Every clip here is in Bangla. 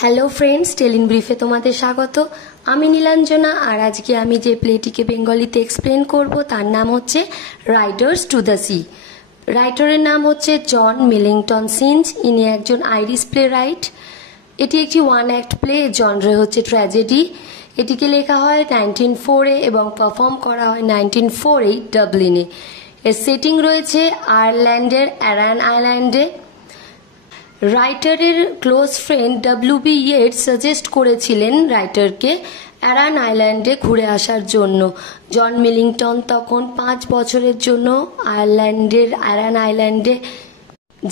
হ্যালো ফ্রেন্ডস, টেলিং ব্রিফে তোমাদের স্বাগত। আমি নীলাঞ্জনা, আর আজকে আমি যে প্লেটিকে বেঙ্গলিতে এক্সপ্লেন করব তার নাম হচ্ছে রাইডার্স টু দ্য সি। রাইটারের নাম হচ্ছে জন মিলিংটন সিঞ্জ। ইনি একজন আইরিশ প্লে রাইট। এটি একটি ওয়ান অ্যাক্ট প্লে, জনরে হচ্ছে ট্র্যাজেডি। এটিকে লেখা হয় 1904-এ এবং পারফর্ম করা হয় 1948 ডাবলিনে। এর সেটিং রয়েছে আয়ারল্যান্ডের অ্যারান আইল্যান্ডে। রাইটারের ক্লোজ ফ্রেন্ড ডব্লিউ.বি. ইয়েটস সাজেস্ট করেছিলেন রাইটারকে অ্যারান আইল্যান্ডে ঘুরে আসার জন্য। জন মিলিংটন তখন 5 বছরের জন্য আয়ারল্যান্ডের অ্যারান আইল্যান্ডে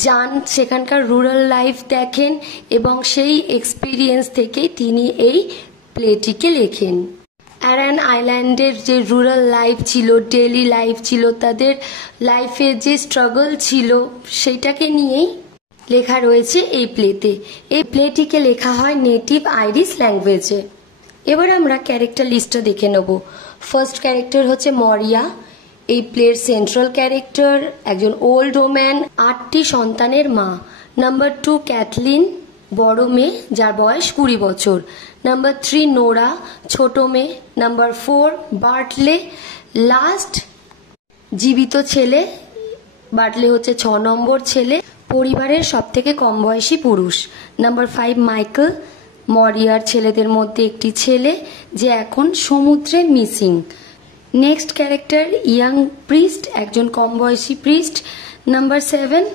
যান, সেখানকার রুরাল লাইফ দেখেন এবং সেই এক্সপিরিয়েন্স থেকেই তিনি এই প্লেটিকে লেখেন। অ্যারান আইল্যান্ডের যে রুরাল লাইফ ছিল, ডেইলি লাইফ ছিল, তাদের লাইফে যে স্ট্রাগল ছিল, সেইটাকে নিয়েই লেখা রয়েছে এই প্লেতে। এই প্লেটিকে লেখা হয় নেটিভ আইরিশ ল্যাঙ্গুয়েজে। এবার আমরা ক্যারেক্টার লিস্টটা দেখে নেব। ফার্স্ট ক্যারেক্টার হচ্ছে মরিয়া, এই প্লের সেন্ট্রাল ক্যারেক্টার, একজন ওল্ড ওম্যান, 8টি সন্তানের মা। নাম্বার 2 ক্যাথলিন, বড় মেয়ে যার বয়স 20 বছর। নাম্বার 3 নোরা, ছোট মেয়ে। নাম্বার 4 বার্টলে, লাস্ট জীবিত ছেলে। বার্টলে হচ্ছে 6 নম্বর ছেলে, পরিবারের সব থেকে কম বয়সী পুরুষ। নাম্বার 5 মাইকেল, মরিয়ার ছেলেদের মধ্যে একটি ছেলে যে এখন সমুদ্রে missing. Next character young priest, একজন কম বয়সী প্রিস্ট। নাম্বার 7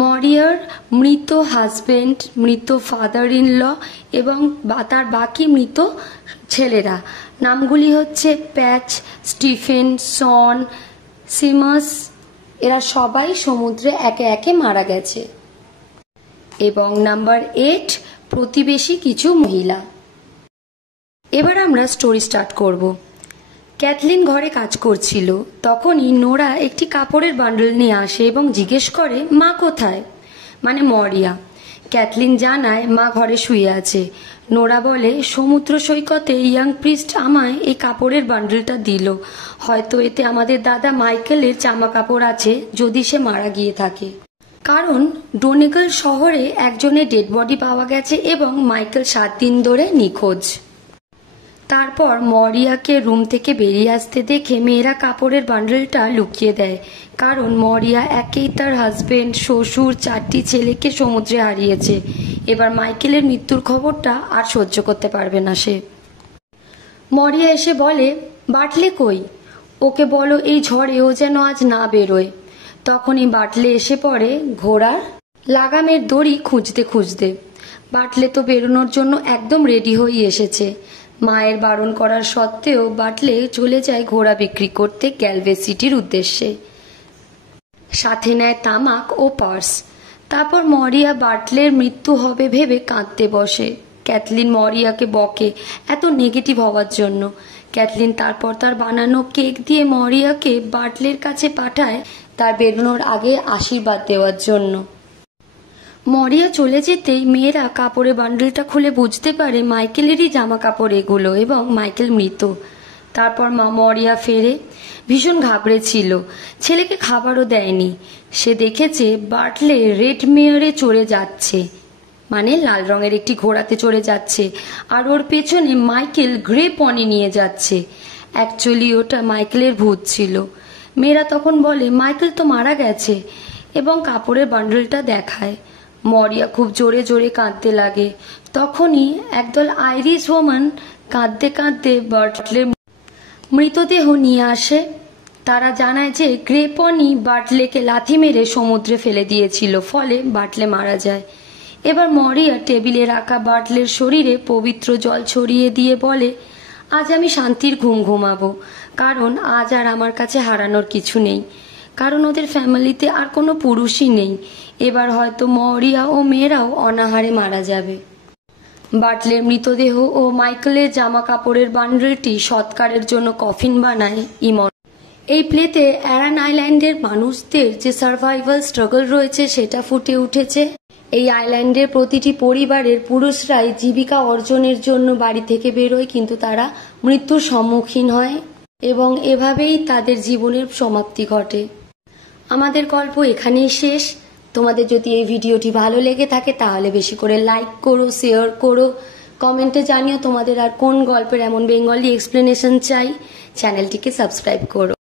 মরিয়ার মৃত হাজবেন্ড, মৃত ফাদার ইন ল এবং তার বাকি মৃত ছেলেরা। নামগুলি হচ্ছে প্যাচ, স্টিফেন, সন, সিমাস। এরা সবাই সমুদ্রে একে একে মারা গেছে। এবং নাম্বার 8 প্রতিবেশী কিছু মহিলা। এবার আমরা স্টোরি স্টার্ট করব। ক্যাথলিন ঘরে কাজ করছিল, তখনই নোরা একটি কাপড়ের বান্ডল নিয়ে আসে এবং জিজ্ঞেস করে মা কোথায়, মানে মরিয়া। ক্যাথলিন জানায় মা ঘরে শুয়ে আছে। নোরা বলে সমুদ্র সৈকতে ইয়াং প্রিস্ট আমায় এই কাপড়ের বান্ডলটা দিল, হয়তো এতে আমাদের দাদা মাইকেলের জামা কাপড় আছে যদি সে মারা গিয়ে থাকে। কারণ ডোনেগল শহরে একজনের ডেড বডি পাওয়া গেছে এবং মাইকেল 7 দিন ধরে নিখোঁজ। তারপর মরিয়াকে রুম থেকে বেরিয়ে আসতে দেখে মেয়েরা কাপড়ের বান্ডলটা লুকিয়ে দেয়, কারণ মরিয়া একেই তার হাজবেন্ড, শ্বশুর, 4টি ছেলেকে সমুদ্রে হারিয়েছে। এবার মাইকেলের মৃত্যুর খবরটা আর সহ্য করতে পারবে না সে। মরিয়া এসে বলে বাটলে কই, ওকে বলো এই ঝড়ে ও যেন আজ না বেরোয়। তখনই বাটলে এসে পড়ে ঘোড়ার লাগামের দড়ি খুঁজতে খুঁজতে। বাটলে তো বেরোনোর জন্য একদম রেডি হয়ে এসেছে। মায়ের বারণ করার সত্ত্বেও বাটলে চলে যায় ঘোড়া বিক্রি করতে গ্যালভে সিটির উদ্দেশ্যে। সাথে নেয় তামাক ও পার্স। তারপর মরিয়া বাটলের মৃত্যু হবে ভেবে কাঁদতে বসে। ক্যাথলিন মরিয়াকে বকে এত নেগেটিভ হওয়ার জন্য। ক্যাথলিন তারপর তার বানানো কেক দিয়ে মরিয়াকে বাটলের কাছে পাঠায় তার বেরোনোর আগে আশীর্বাদ দেওয়ার জন্য। মরিয়া চলে যেতেই মেয়েরা কাপড়ের বান্ডলটা খুলে বুঝতে পারে মাইকেলেরই জামা কাপড় এগুলো এবং মাইকেল মৃত। তারপর মরিয়া ফেরে, ভীষণ ঘাবড়েছিল, ছেলেকে খাবারও দেয়নি। সে দেখেছে বাটলে রেড মেয়ারে চড়ে যাচ্ছে, মানে লাল রঙের একটি ঘোড়াতে চড়ে যাচ্ছে, আর ওর পেছনে মাইকেল গ্রে পনি নিয়ে যাচ্ছে। অ্যাকচুয়ালি ওটা মাইকেলের ভূত ছিল। মেয়েরা তখন বলে মাইকেল তো মারা গেছে এবং কাপড়ের বান্ডলটা দেখায়। মরিয়া খুব জোরে জোরে কাঁদতে লাগে। তখনই একদল আইরিশ ওম্যান কাঁদতে কাঁদতে বাটলের মৃতদেহ নিয়ে আসে। তারা জানায় যে গ্রে পনি বাটলেকে লাথি মেরে সমুদ্রে ফেলে দিয়েছিল, ফলে বাটলে মারা যায়। এবার মরিয়া টেবিলে রাখা বাটলের শরীরে পবিত্র জল ছড়িয়ে দিয়ে বলে আজ আমি শান্তির ঘুম ঘুমাবো, কারণ আজ আর আমার কাছে হারানোর কিছু নেই, কারণ ওদের ফ্যামিলিতে আর কোনো পুরুষই নেই। এবার হয়তো মরিয়া ও মেয়েরাও অনাহারে মারা যাবে। বাটলের মৃতদেহ ও মাইকেলের জামা কাপড়ের বান্ডলটি সৎকারের জন্য কফিন বানায় ইমন। এই প্লেতে অ্যারান আইল্যান্ডের মানুষদের যে সার্ভাইভাল স্ট্রাগল রয়েছে সেটা ফুটে উঠেছে। এই আইল্যান্ডের প্রতিটি পরিবারের পুরুষরাই জীবিকা অর্জনের জন্য বাড়ি থেকে বেরোয়, কিন্তু তারা মৃত্যুর সম্মুখীন হয় এবং এভাবেই তাদের জীবনের সমাপ্তি ঘটে। আমাদের গল্প এখানেই শেষ। তোমাদের যদি এই ভিডিওটি ভালো লেগে থাকে তাহলে বেশি করে লাইক করো, শেয়ার করো, কমেন্টে জানিও তোমাদের আর কোন গল্পের এমন বেঙ্গলি এক্সপ্লেনেশন চাই। চ্যানেলটিকে সাবস্ক্রাইব করো।